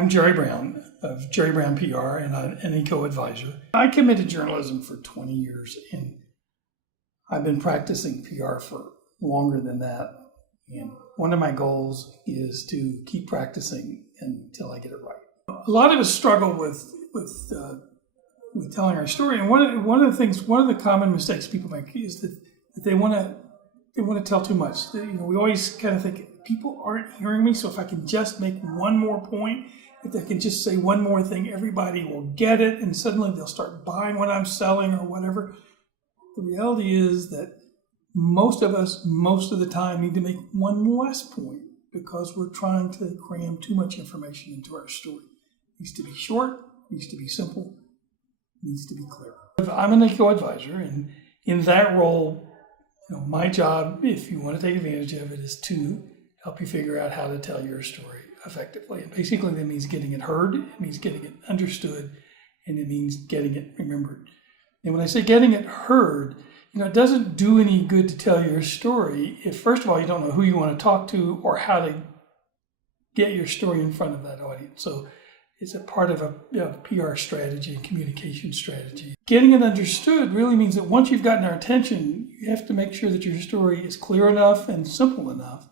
I'm Jerry Brown of JerryBrownPR, and I'm an eco-advisor. I committed journalism for 20 years, and I've been practicing PR for longer than that. And one of my goals is to keep practicing until I get it right. A lot of us struggle with telling our story, and one of the common mistakes people make is that they want to tell too much. We always kind of think people aren't hearing me, so if I can just make one more point, if I can just say one more thing, everybody will get it, and suddenly they'll start buying what I'm selling or whatever. The reality is that most of us, most of the time, need to make one less point because we're trying to cram too much information into our story. It needs to be short, it needs to be simple, it needs to be clear. I'm an eco-advisor, and in that role, my job, if you want to take advantage of it, is to help you figure out how to tell your story effectively. And basically that means getting it heard, it means getting it understood, and it means getting it remembered. And when I say getting it heard, it doesn't do any good to tell your story if, first of all, you don't know who you want to talk to or how to get your story in front of that audience. So it's a part of a PR strategy and communication strategy. Getting it understood really means that once you've gotten our attention, you have to make sure that your story is clear enough and simple enough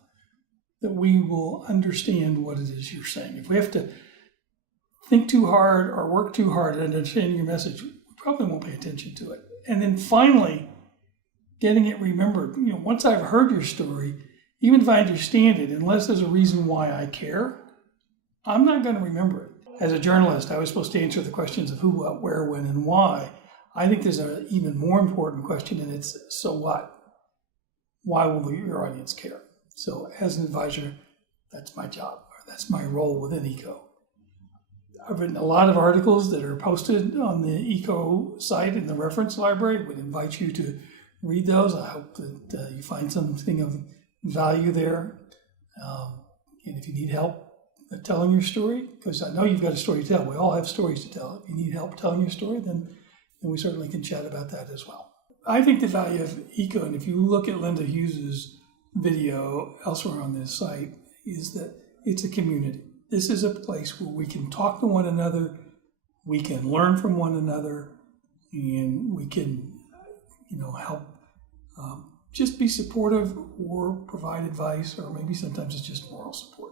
that we will understand what it is you're saying. If we have to think too hard or work too hard at understanding your message, we probably won't pay attention to it. And then finally, getting it remembered. Once I've heard your story, even if I understand it, unless there's a reason why I care, I'm not going to remember it. As a journalist, I was supposed to answer the questions of who, what, where, when, and why. I think there's an even more important question, and it's, so what? Why will your audience care? So as an advisor, that's my job, or that's my role within ECO. I've written a lot of articles that are posted on the ECO site in the reference library. I would invite you to read those. I hope that you find something of value there. And if you need help telling your story, because I know you've got a story to tell. We all have stories to tell. If you need help telling your story, then we certainly can chat about that as well. I think the value of ECO, and if you look at Linda Hughes's video elsewhere on this site, is that it's a community. This is a place where we can talk to one another, we can learn from one another, and we can, help just be supportive or provide advice, or maybe sometimes it's just moral support.